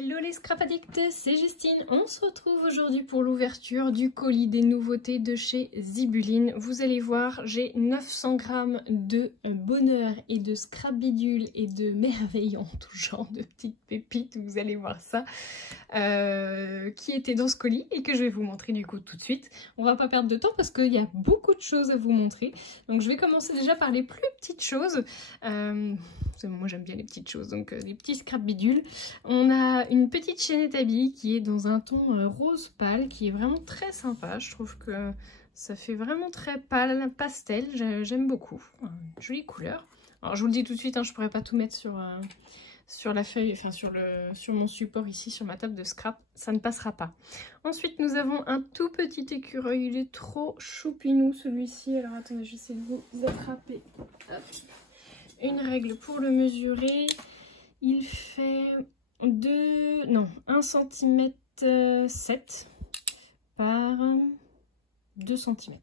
Hello les scrap addicts, c'est Justine. On se retrouve aujourd'hui pour l'ouverture du colis des nouveautés de chez Zibuline. Vous allez voir, j'ai 900 grammes de bonheur et de scrap bidule et de merveilles en tout genre de petites pépites. Vous allez voir ça qui était dans ce colis et que je vais vous montrer du coup tout de suite. On va pas perdre de temps parce qu'il y a beaucoup de choses à vous montrer. Donc je vais commencer déjà par les plus petites choses. Moi j'aime bien les petites choses, donc les petits scrap bidules. On a une petite chaînette à billes qui est dans un ton rose pâle, qui est vraiment très sympa. Je trouve que ça fait vraiment très pâle, pastel, j'aime beaucoup. Jolie couleur. Alors je vous le dis tout de suite, hein, je pourrais pas tout mettre sur la feuille, enfin sur mon support ici, sur ma table de scrap, ça ne passera pas. Ensuite nous avons un tout petit écureuil, il est trop choupinou celui-ci. Alors attendez, j'essaie de vous attraper. Hop. Une règle pour le mesurer, il fait 1 cm 7 par 2 cm.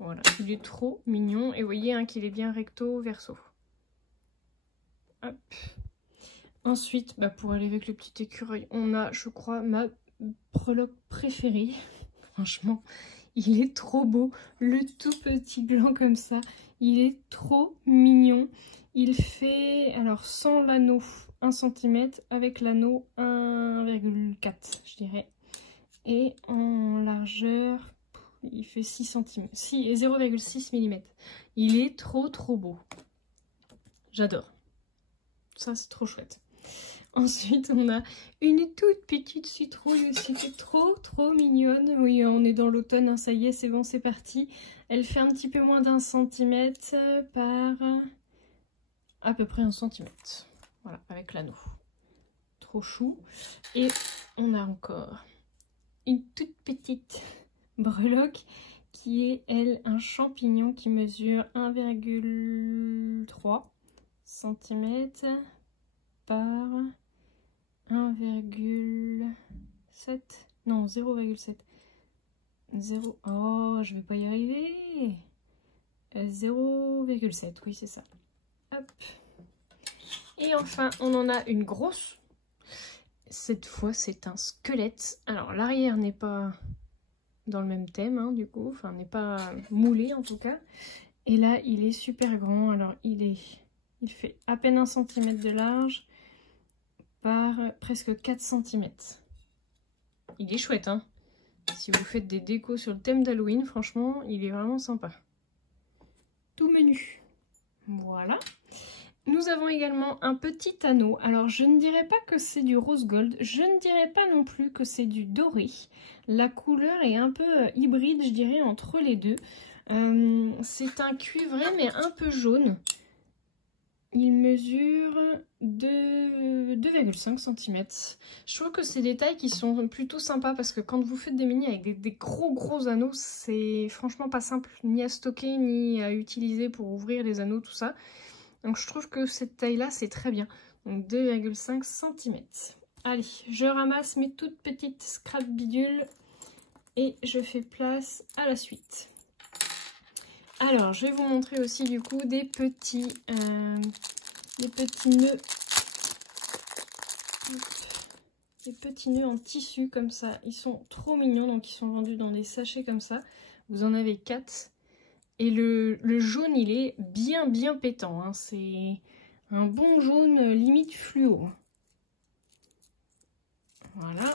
Voilà, il est trop mignon et vous voyez hein, qu'il est bien recto verso. Hop. Ensuite, pour aller avec le petit écureuil, on a, je crois, ma breloque préférée. Franchement, il est trop beau, le tout petit blanc comme ça. Il est trop mignon. Il fait, alors sans l'anneau, 1 cm, avec l'anneau 1,4 je dirais. Et en largeur, il fait 6 cm, 0,6 mm. Il est trop beau. J'adore. Ça, c'est trop chouette. Ensuite, on a une toute petite citrouille aussi qui est trop mignonne. Oui, on est dans l'automne, hein, ça y est, c'est bon, c'est parti. Elle fait un petit peu moins d'1 cm par à peu près 1 cm. Voilà, avec l'anneau. Trop chou. Et on a encore une toute petite breloque qui est, elle, un champignon qui mesure 1,3 cm par 1,7, non 0,7, 0, oh je vais pas y arriver, 0,7, oui c'est ça. Hop. Et enfin on en a une grosse, cette fois c'est un squelette. Alors l'arrière n'est pas dans le même thème hein, du coup, enfin n'est pas moulé en tout cas, et là il est super grand. Alors il fait à peine 1 cm de large par presque 4 cm. Il est chouette, hein. Si vous faites des décos sur le thème d'Halloween, franchement, il est vraiment sympa. Tout menu. Voilà. Nous avons également un petit anneau. Alors, je ne dirais pas que c'est du rose gold. Je ne dirais pas non plus que c'est du doré. La couleur est un peu hybride, je dirais, entre les deux. C'est un cuivré, mais un peu jaune. Il mesure 2,5 cm. Je trouve que c'est des tailles qui sont plutôt sympas parce que quand vous faites des mini avec des gros anneaux, c'est franchement pas simple ni à stocker ni à utiliser pour ouvrir les anneaux, tout ça. Donc je trouve que cette taille-là, c'est très bien. Donc 2,5 cm. Allez, je ramasse mes toutes petites scrap bidules et je fais place à la suite. Alors, je vais vous montrer aussi du coup des petits nœuds. Des petits nœuds en tissu comme ça. Ils sont trop mignons, donc ils sont vendus dans des sachets comme ça. Vous en avez 4. Et le jaune, il est bien pétant. Hein. C'est un bon jaune limite fluo. Voilà.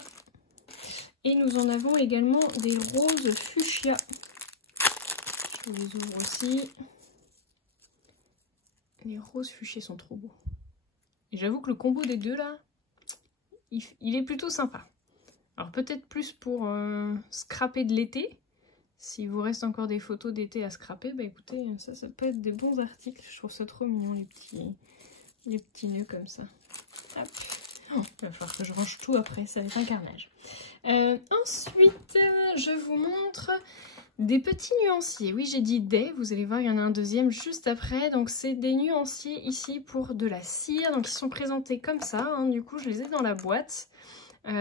Et nous en avons également des roses fuchsia. Je les ouvre aussi. Les roses fuchsia sont trop beaux. Et j'avoue que le combo des deux là, il est plutôt sympa. Alors peut-être plus pour scraper de l'été. S'il vous reste encore des photos d'été à scraper, bah écoutez, ça peut être des bons articles. Je trouve ça trop mignon, les petits nœuds comme ça. Hop. Oh, il va falloir que je range tout après, ça va être un carnage. Ensuite, je vous montre des petits nuanciers. Oui, j'ai dit des, vous allez voir, il y en a un deuxième juste après. Donc, c'est des nuanciers ici pour de la cire. Donc, ils sont présentés comme ça. Hein. Du coup, je les ai dans la boîte.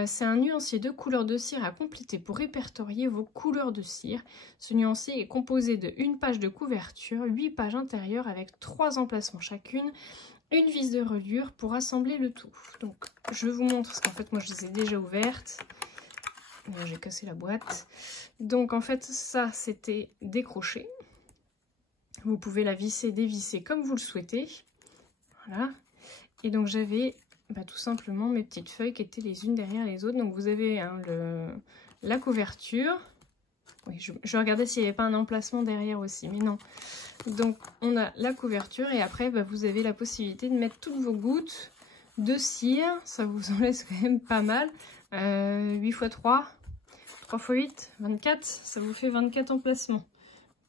C'est un nuancier de couleurs de cire à compléter pour répertorier vos couleurs de cire. Ce nuancier est composé de 1 page de couverture, 8 pages intérieures avec 3 emplacements chacune. une vis de reliure pour assembler le tout. Donc je vous montre, parce qu'en fait moi je les ai déjà ouvertes. J'ai cassé la boîte. Donc en fait ça c'était décroché. Vous pouvez la visser, dévisser comme vous le souhaitez. Voilà. Et donc j'avais tout simplement mes petites feuilles qui étaient les unes derrière les autres. Donc vous avez hein, la couverture. Oui, je regardais s'il n'y avait pas un emplacement derrière aussi, mais non. Donc on a la couverture et après vous avez la possibilité de mettre toutes vos gouttes de cire. Ça vous en laisse quand même pas mal. 8 x 3, 3 x 8, 24. Ça vous fait 24 emplacements.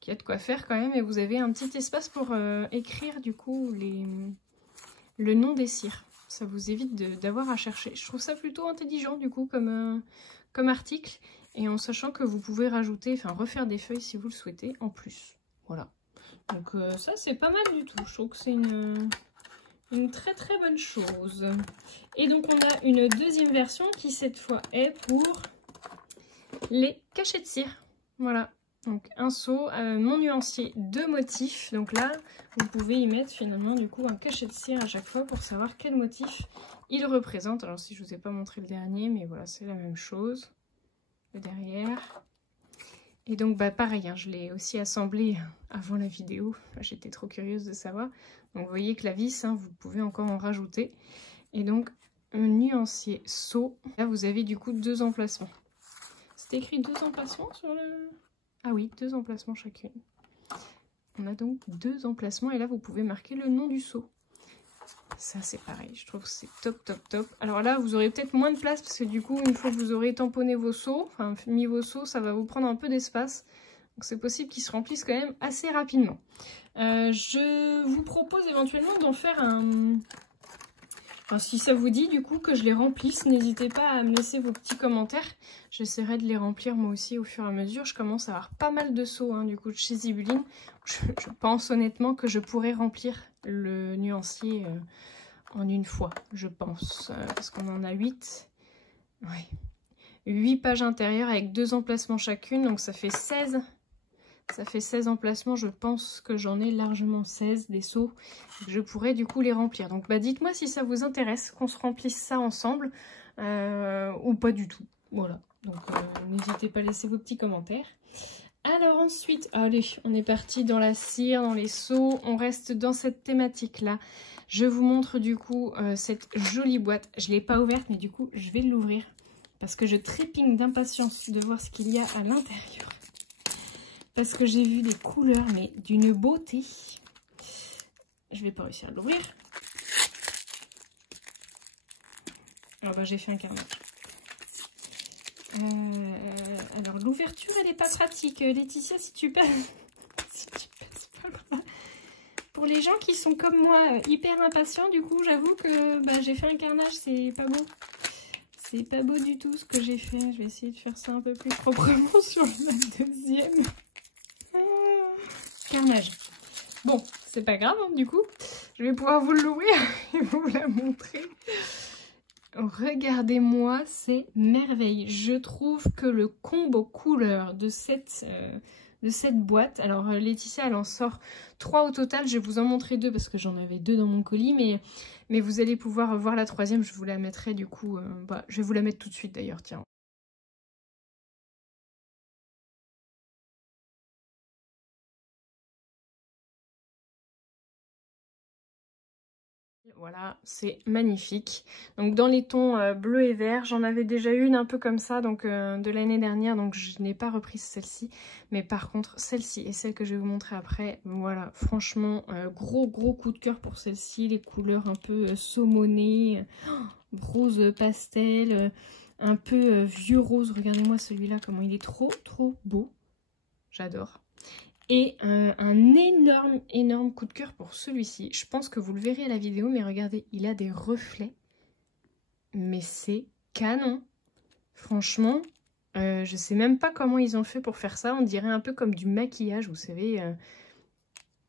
Il y a de quoi faire quand même et vous avez un petit espace pour écrire du coup le nom des cires. Ça vous évite d'avoir à chercher. Je trouve ça plutôt intelligent du coup comme article. Et en sachant que vous pouvez rajouter, enfin refaire des feuilles si vous le souhaitez en plus. Voilà. Donc ça c'est pas mal du tout. Je trouve que c'est une très très bonne chose. Et donc on a une deuxième version qui cette fois est pour les cachets de cire. Voilà. Donc un seau, mon nuancier de motifs. Donc là vous pouvez y mettre finalement du coup un cachet de cire à chaque fois pour savoir quel motif il représente. Alors si je vous ai pas montré le dernier, mais voilà c'est la même chose. Derrière. Et donc pareil, hein, je l'ai aussi assemblé avant la vidéo. J'étais trop curieuse de savoir. Donc vous voyez que la vis, hein, vous pouvez encore en rajouter. Et donc un nuancier seau. Là vous avez du coup 2 emplacements. C'est écrit 2 emplacements sur le... Ah oui, 2 emplacements chacune. On a donc 2 emplacements et là vous pouvez marquer le nom du seau. Ça c'est pareil, je trouve que c'est top top top. Alors là vous aurez peut-être moins de place parce que du coup une fois que vous aurez tamponné vos seaux, enfin mis vos seaux, ça va vous prendre un peu d'espace. Donc c'est possible qu'ils se remplissent quand même assez rapidement. Je vous propose éventuellement d'en faire un... Enfin, si ça vous dit du coup que je les remplisse, n'hésitez pas à me laisser vos petits commentaires. J'essaierai de les remplir moi aussi au fur et à mesure. Je commence à avoir pas mal de seaux hein, du coup de chez Zibuline. Je pense honnêtement que je pourrais remplir le nuancier en une fois, je pense. Parce qu'on en a 8. Ouais. 8 pages intérieures avec 2 emplacements chacune. Donc ça fait 16. Ça fait 16 emplacements. Je pense que j'en ai largement 16 des seaux. Je pourrais du coup les remplir. Donc dites-moi si ça vous intéresse qu'on se remplisse ça ensemble ou pas du tout. Voilà. Donc n'hésitez pas à laisser vos petits commentaires. Alors ensuite, allez, on est parti dans la cire, dans les seaux. On reste dans cette thématique-là. Je vous montre du coup cette jolie boîte. Je ne l'ai pas ouverte, mais du coup, je vais l'ouvrir. Parce que je trépigne d'impatience de voir ce qu'il y a à l'intérieur. Parce que j'ai vu des couleurs, mais d'une beauté. Je vais pas réussir à l'ouvrir. Alors j'ai fait un carnage. Alors l'ouverture elle n'est pas pratique. Laetitia, si tu passes pas là. Pour les gens qui sont comme moi hyper impatients, du coup j'avoue que j'ai fait un carnage, c'est pas beau. C'est pas beau du tout ce que j'ai fait. Je vais essayer de faire ça un peu plus proprement sur la deuxième. Carnage. Bon, c'est pas grave hein, du coup. Je vais pouvoir vous l'ouvrir et vous la montrer. Regardez-moi ces merveilles. Je trouve que le combo couleur de cette boîte, alors Laetitia elle en sort 3 au total, je vais vous en montrer 2 parce que j'en avais 2 dans mon colis, mais vous allez pouvoir voir la troisième, je vous la mettrai du coup, je vais vous la mettre tout de suite d'ailleurs, tiens. Voilà, c'est magnifique. Donc dans les tons bleu et vert, j'en avais déjà une un peu comme ça donc de l'année dernière, donc je n'ai pas repris celle-ci. Mais par contre, celle-ci et celle que je vais vous montrer après, voilà, franchement, gros coup de cœur pour celle-ci. Les couleurs un peu saumonées, rose pastel, un peu vieux rose. Regardez-moi celui-là, comment il est trop beau. J'adore. Et un énorme coup de cœur pour celui-ci. Je pense que vous le verrez à la vidéo, mais regardez, il a des reflets. Mais c'est canon. Franchement, je sais même pas comment ils ont fait pour faire ça. On dirait un peu comme du maquillage, vous savez.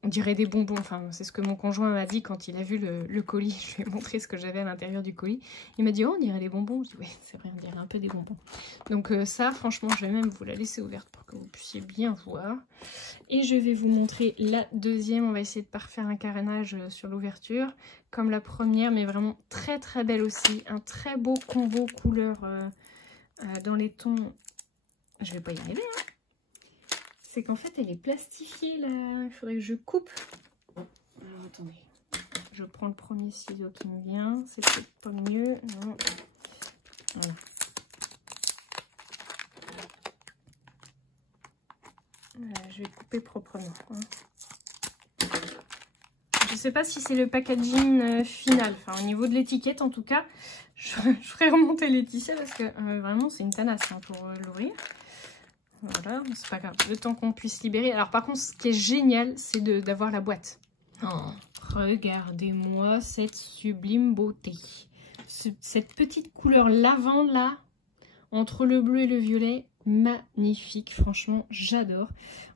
On dirait des bonbons, enfin c'est ce que mon conjoint m'a dit quand il a vu le colis. Je lui ai montré ce que j'avais à l'intérieur du colis. Il m'a dit oh on dirait des bonbons. Je dis oui c'est vrai on dirait un peu des bonbons. Donc ça franchement je vais même vous la laisser ouverte pour que vous puissiez bien voir. Et je vais vous montrer la deuxième. On va essayer de ne pas refaire un carénage sur l'ouverture comme la première, mais vraiment très très belle aussi. Un très beau combo couleur dans les tons. Je vais pas y arriver hein. C'est qu'en fait elle est plastifiée là, il faudrait que je coupe. Alors attendez, je prends le premier ciseau qui me vient, c'est peut-être pas mieux, non. Voilà. Voilà, je vais couper proprement. Hein. Je sais pas si c'est le packaging final, enfin au niveau de l'étiquette en tout cas, je ferai remonter Laetitia parce que vraiment c'est une tanasse hein, pour l'ouvrir. Voilà, c'est pas grave, le temps qu'on puisse libérer. Alors par contre, ce qui est génial, c'est d'avoir la boîte. Oh, regardez-moi cette sublime beauté. Cette petite couleur lavande là, entre le bleu et le violet, magnifique. Franchement, j'adore.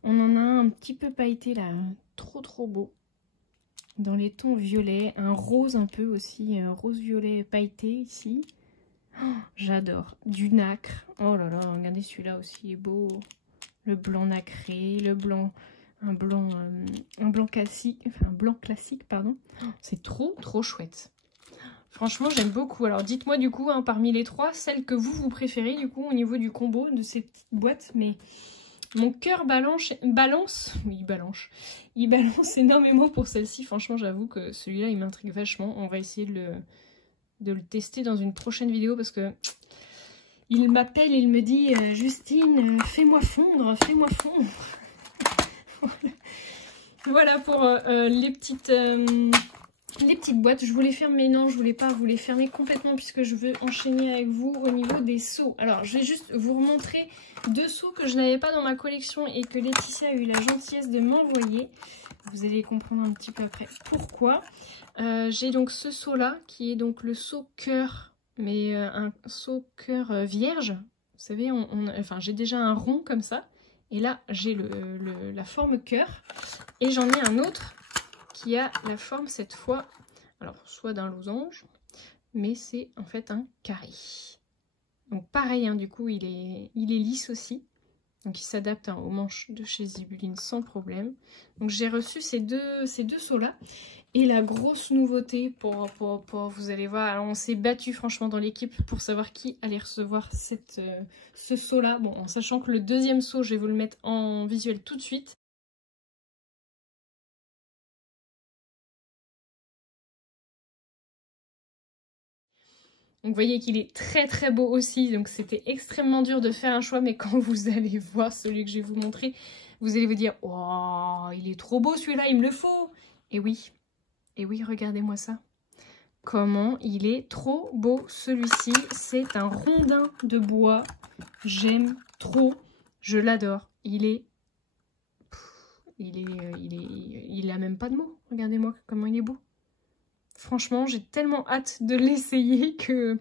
On en a un petit peu pailleté là, trop trop beau. Dans les tons violets, un rose un peu aussi, un rose-violet pailleté ici. Oh, j'adore. Du nacre. Oh là là, regardez celui-là aussi, il est beau. Le blanc nacré, le blanc, un blanc classique, enfin un blanc classique, pardon. Oh, c'est trop trop chouette. Franchement, j'aime beaucoup. Alors dites-moi du coup, hein, parmi les trois, celle que vous préférez du coup au niveau du combo de ces petites boîtes. Mais mon cœur balance, oui, il balance énormément pour celle-ci. Franchement, j'avoue que celui-là, il m'intrigue vachement. On va essayer de le tester dans une prochaine vidéo parce que il m'appelle et il me dit Justine, fais-moi fondre, fais-moi fondre. Voilà pour les petites boîtes. Je voulais fermer, non, je voulais pas vous les fermer complètement puisque je veux enchaîner avec vous au niveau des seaux. Alors, je vais juste vous remontrer deux seaux que je n'avais pas dans ma collection et que Laetitia a eu la gentillesse de m'envoyer. Vous allez comprendre un petit peu après pourquoi. J'ai donc ce seau là qui est donc le seau cœur, mais un seau cœur vierge. Vous savez, enfin j'ai déjà un rond comme ça. Et là j'ai la forme cœur. Et j'en ai un autre qui a la forme cette fois, alors soit d'un losange, mais c'est en fait un carré. Donc pareil, hein, du coup il est lisse aussi. Donc il s'adapte hein, aux manches de chez Zibuline sans problème. Donc j'ai reçu ces deux seaux là. Et la grosse nouveauté pour vous allez voir, alors on s'est battu franchement dans l'équipe pour savoir qui allait recevoir ce seau là. Bon, en sachant que le deuxième seau, je vais vous le mettre en visuel tout de suite. Donc vous voyez qu'il est très très beau aussi, donc c'était extrêmement dur de faire un choix, mais quand vous allez voir celui que je vais vous montrer, vous allez vous dire « Oh, il est trop beau celui-là, il me le faut !» Et oui, regardez-moi ça. Comment il est trop beau celui-ci, c'est un rondin de bois, j'aime trop, je l'adore. Il a même pas de mots, regardez-moi comment il est beau. Franchement, j'ai tellement hâte de l'essayer que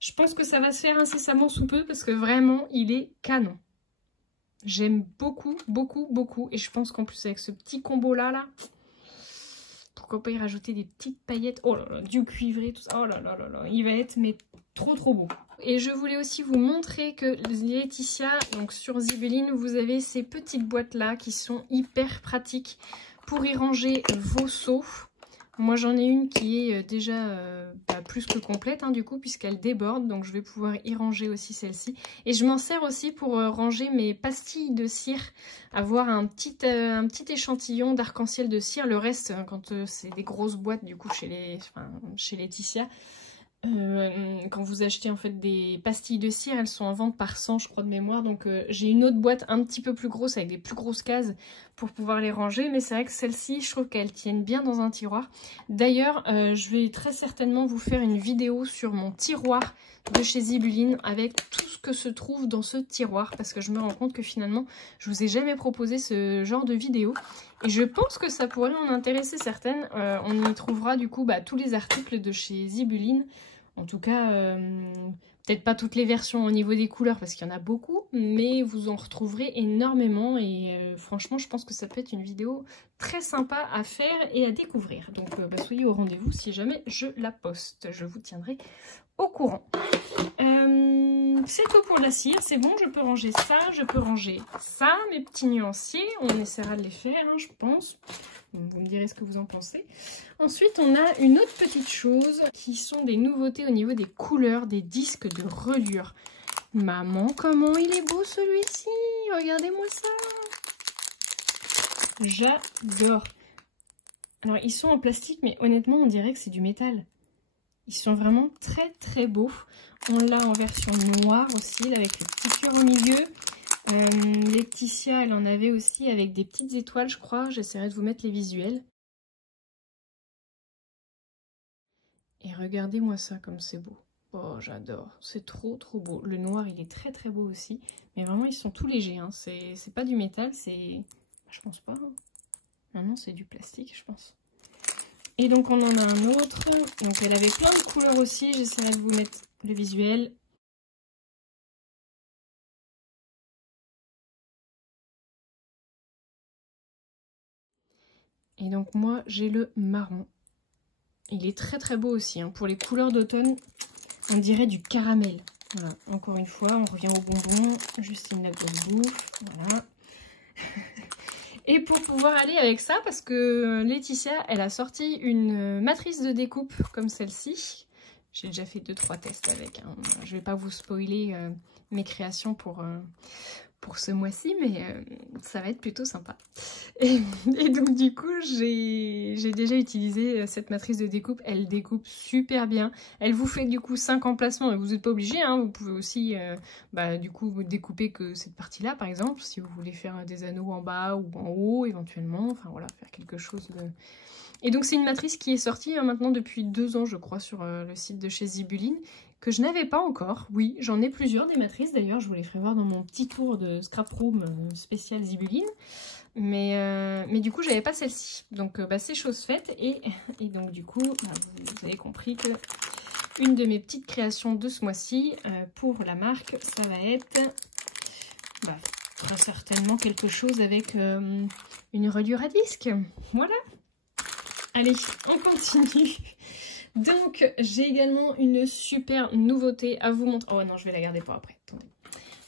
je pense que ça va se faire incessamment sous peu parce que vraiment, il est canon. J'aime beaucoup, beaucoup, beaucoup. Et je pense qu'en plus, avec ce petit combo-là, pourquoi pas y rajouter des petites paillettes. Oh là là, du cuivré, tout ça. Oh là là là là, il va être mais trop trop beau. Et je voulais aussi vous montrer que Laetitia, donc sur Zibuline, vous avez ces petites boîtes-là qui sont hyper pratiques pour y ranger vos seaux. Moi j'en ai une qui est déjà plus que complète hein, du coup puisqu'elle déborde, donc je vais pouvoir y ranger aussi celle-ci. Et je m'en sers aussi pour ranger mes pastilles de cire, avoir un petit échantillon d'arc-en-ciel de cire. Le reste, hein, quand c'est des grosses boîtes du coup chez Laetitia, quand vous achetez en fait des pastilles de cire, elles sont en vente par 100 je crois de mémoire, donc j'ai une autre boîte un petit peu plus grosse avec des plus grosses cases pour pouvoir les ranger, mais c'est vrai que celles-ci je trouve qu'elles tiennent bien dans un tiroir. D'ailleurs je vais très certainement vous faire une vidéo sur mon tiroir de chez Zibuline avec tout ce que se trouve dans ce tiroir, parce que je me rends compte que finalement je vous ai jamais proposé ce genre de vidéo et je pense que ça pourrait en intéresser certaines. On y trouvera du coup tous les articles de chez Zibuline. En tout cas, peut-être pas toutes les versions au niveau des couleurs parce qu'il y en a beaucoup, mais vous en retrouverez énormément et franchement, je pense que ça peut être une vidéo très sympa à faire et à découvrir. Donc soyez au rendez-vous si jamais je la poste. Je vous tiendrai au courant. C'est tout pour la cire, c'est bon, je peux ranger ça, je peux ranger ça, mes petits nuanciers, on essaiera de les faire, hein, je pense. Vous me direz ce que vous en pensez. Ensuite, on a une autre petite chose qui sont des nouveautés au niveau des couleurs, des disques de reliure. Maman, comment il est beau celui-ci! Regardez-moi ça! J'adore! Alors, ils sont en plastique, mais honnêtement, on dirait que c'est du métal. Ils sont vraiment très très beaux. On l'a en version noire aussi, là, avec le petit cœur au milieu. Laetitia, elle en avait aussi avec des petites étoiles, je crois. J'essaierai de vous mettre les visuels. Et regardez-moi ça comme c'est beau. Oh, j'adore. C'est trop trop beau. Le noir, il est très très beau aussi. Mais vraiment, ils sont tout légers. Hein. C'est pas du métal, c'est... Je pense pas. Hein. Ah non, c'est du plastique, je pense. Et donc, on en a un autre. Donc, elle avait plein de couleurs aussi. J'essaierai de vous mettre le visuel. Et donc, moi, j'ai le marron. Il est très très beau aussi. Hein. Pour les couleurs d'automne, on dirait du caramel. Voilà, encore une fois, on revient au bonbon. Justine la grosse bouffe. Voilà. Et pour pouvoir aller avec ça, parce que Laetitia, elle a sorti une matrice de découpe comme celle-ci. J'ai déjà fait 2-3 tests avec. Hein. Je ne vais pas vous spoiler mes créations pour ce mois-ci, mais ça va être plutôt sympa. Et donc du coup, j'ai déjà utilisé cette matrice de découpe. Elle découpe super bien. Elle vous fait du coup 5 emplacements. Vous n'êtes pas obligé, hein. Vous pouvez aussi du coup vous découper que cette partie-là, par exemple, si vous voulez faire des anneaux en bas ou en haut éventuellement. Enfin voilà, faire quelque chose de... Et donc c'est une matrice qui est sortie maintenant depuis 2 ans, je crois, sur le site de chez Zibuline, que je n'avais pas encore. Oui, j'en ai plusieurs des matrices, d'ailleurs, je vous les ferai voir dans mon petit tour de Scrap Room spécial Zibuline. Mais du coup, j'avais pas celle-ci. Donc c'est chose faite. Et donc du coup, vous avez compris que une de mes petites créations de ce mois-ci, pour la marque, ça va être très certainement quelque chose avec une reliure à disque. Voilà. Allez, on continue. Donc, j'ai également une super nouveauté à vous montrer. Oh non, je vais la garder pour après. Attendez.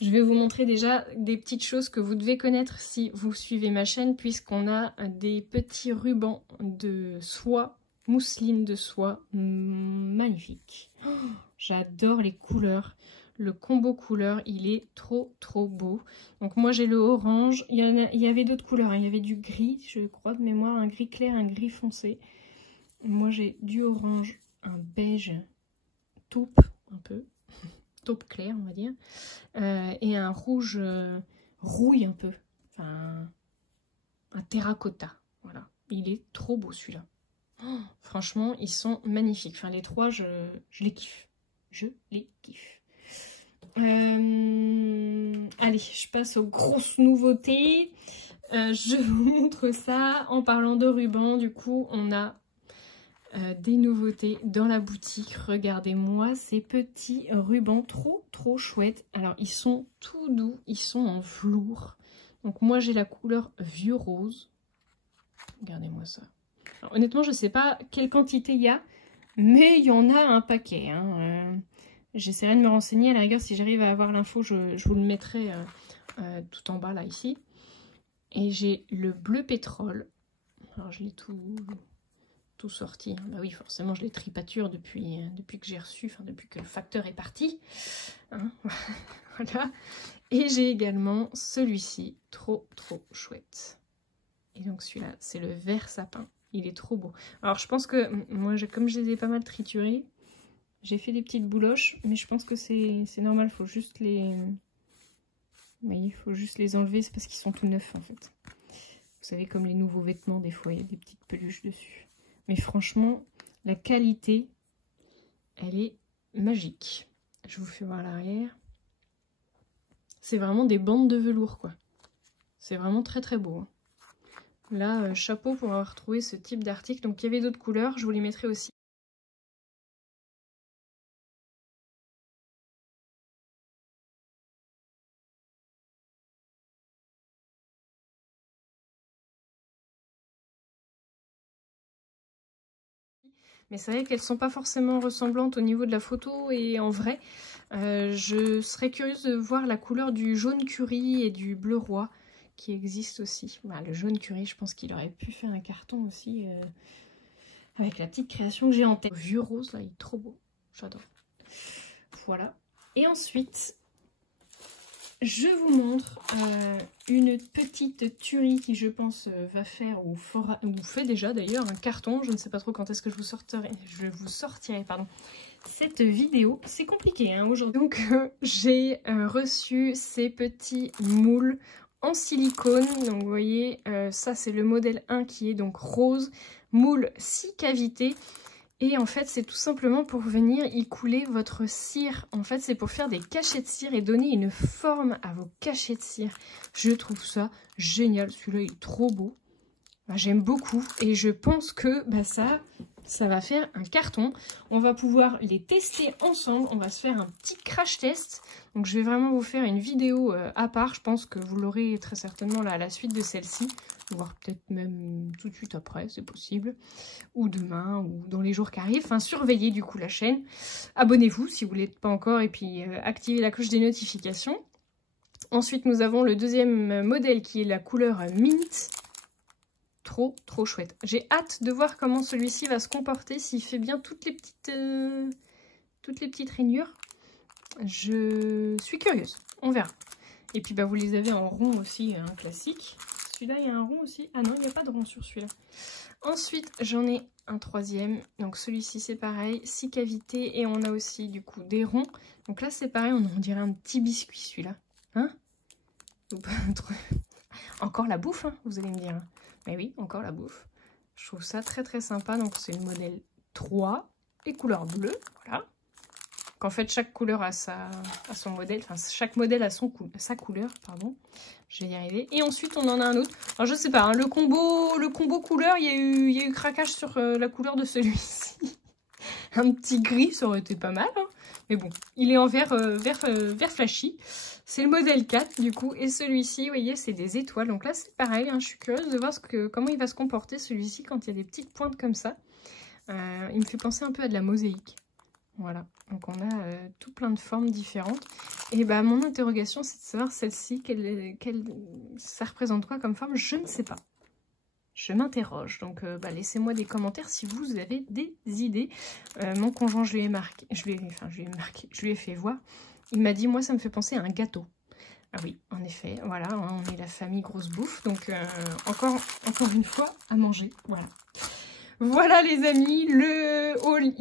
Je vais vous montrer déjà des petites choses que vous devez connaître si vous suivez ma chaîne, puisqu'on a des petits rubans de soie, mousseline de soie, magnifique. Oh, j'adore les couleurs. Le combo couleur, il est trop trop beau. Donc moi j'ai le orange, il y avait d'autres couleurs, hein. Il y avait du gris, je crois de mémoire, un gris clair, un gris foncé. Moi j'ai du orange, un beige taupe, un peu, taupe clair on va dire, et un rouge rouille un peu, enfin un terracotta, voilà. Il est trop beau celui-là. Oh, franchement, ils sont magnifiques. Enfin les trois, je les kiffe. Je les kiffe. Allez, je passe aux grosses nouveautés. Je vous montre ça en parlant de ruban. Du coup, on a des nouveautés dans la boutique. Regardez-moi ces petits rubans trop trop chouettes. Alors, ils sont tout doux. Ils sont en velours. Donc, moi, j'ai la couleur vieux rose. Regardez-moi ça. Alors, honnêtement, je ne sais pas quelle quantité il y a, mais il y en a un paquet. Hein. J'essaierai de me renseigner. À la rigueur, si j'arrive à avoir l'info, je vous le mettrai tout en bas, là, ici. Et j'ai le bleu pétrole. Alors, je l'ai tout sorti. Bah oui, forcément, je l'ai tripature depuis que j'ai reçu, enfin, depuis que le facteur est parti. Hein. Voilà. Et j'ai également celui-ci, trop, trop chouette. Et donc, celui-là, c'est le vert sapin. Il est trop beau. Alors, je pense que, moi, comme je les ai pas mal triturés, j'ai fait des petites bouloches, mais je pense que c'est normal, faut juste les... Mais il faut juste les enlever, c'est parce qu'ils sont tout neufs en fait. Vous savez, comme les nouveaux vêtements, des fois il y a des petites peluches dessus. Mais franchement, la qualité, elle est magique. Je vous fais voir l'arrière. C'est vraiment des bandes de velours, quoi. C'est vraiment très très beau. Hein. Là, chapeau pour avoir trouvé ce type d'article. Donc il y avait d'autres couleurs, je vous les mettrai aussi. Mais c'est vrai qu'elles sont pas forcément ressemblantes au niveau de la photo et en vrai. Je serais curieuse de voir la couleur du jaune curry et du bleu roi qui existe aussi. Bah, le jaune curry, je pense qu'il aurait pu faire un carton aussi avec la petite création que j'ai en tête. Le vieux rose là, il est trop beau, j'adore. Voilà. Et ensuite, je vous montre une petite tuerie qui je pense va faire ou fait déjà d'ailleurs un carton. Je ne sais pas trop quand est-ce que je vous sortirai pardon, cette vidéo. C'est compliqué hein, aujourd'hui. Donc j'ai reçu ces petits moules en silicone. Donc vous voyez, ça c'est le modèle 1 qui est donc rose, moule 6 cavités. Et en fait, c'est tout simplement pour venir y couler votre cire. En fait, c'est pour faire des cachets de cire et donner une forme à vos cachets de cire. Je trouve ça génial. Celui-là, il est trop beau. Bah, j'aime beaucoup. Et je pense que bah, ça va faire un carton. On va pouvoir les tester ensemble. On va se faire un petit crash test. Donc, je vais vraiment vous faire une vidéo à part. Je pense que vous l'aurez très certainement là, à la suite de celle-ci. Voire peut-être même tout de suite après, c'est possible. Ou demain, ou dans les jours qui arrivent. Enfin, surveillez du coup la chaîne. Abonnez-vous si vous ne l'êtes pas encore. Et puis, activez la cloche des notifications. Ensuite, nous avons le deuxième modèle qui est la couleur Mint. Trop, trop chouette. J'ai hâte de voir comment celui-ci va se comporter, s'il fait bien toutes les petites rainures. Je suis curieuse. On verra. Et puis, bah, vous les avez en rond aussi, un classique. Celui-là, il y a un rond aussi. Ah non, il n'y a pas de rond sur celui-là. Ensuite, j'en ai un troisième. Donc, celui-ci, c'est pareil. 6 cavités. Et on a aussi, du coup, des ronds. Donc là, c'est pareil. On dirait un petit biscuit, celui-là. Hein? Encore la bouffe, hein, vous allez me dire. Mais oui, encore la bouffe. Je trouve ça très, très sympa. Donc, c'est le modèle 3 et couleur bleue. Voilà. En fait, chaque couleur a son modèle. Enfin, chaque modèle a sa couleur, pardon. Je vais y arriver. Et ensuite, on en a un autre. Alors, je sais pas, hein, le combo couleur, il y a eu craquage sur la couleur de celui-ci. Un petit gris, ça aurait été pas mal. Hein. Mais bon, il est en vert flashy. C'est le modèle 4, du coup. Et celui-ci, vous voyez, c'est des étoiles. Donc là, c'est pareil. Hein, je suis curieuse de voir comment il va se comporter, celui-ci, quand il y a des petites pointes comme ça. Il me fait penser un peu à de la mosaïque. Voilà, donc on a tout plein de formes différentes. Et bah mon interrogation, c'est de savoir celle-ci, ça représente quoi comme forme? Je ne sais pas. Je m'interroge. Donc bah, laissez-moi des commentaires si vous avez des idées. Mon conjoint, je lui ai fait voir. Il m'a dit, moi ça me fait penser à un gâteau. Ah oui, en effet, voilà, on est la famille grosse bouffe. Donc encore une fois, à manger, voilà. Voilà les amis, le haul,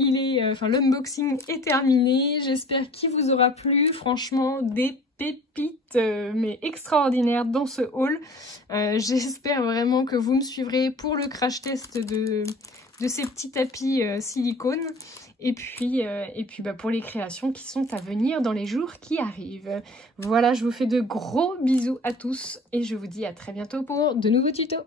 l'unboxing est terminé. J'espère qu'il vous aura plu. Franchement, des pépites, mais extraordinaires dans ce haul. J'espère vraiment que vous me suivrez pour le crash test de ces petits tapis silicone. Et puis bah, pour les créations qui sont à venir dans les jours qui arrivent. Voilà, je vous fais de gros bisous à tous et je vous dis à très bientôt pour de nouveaux tutos.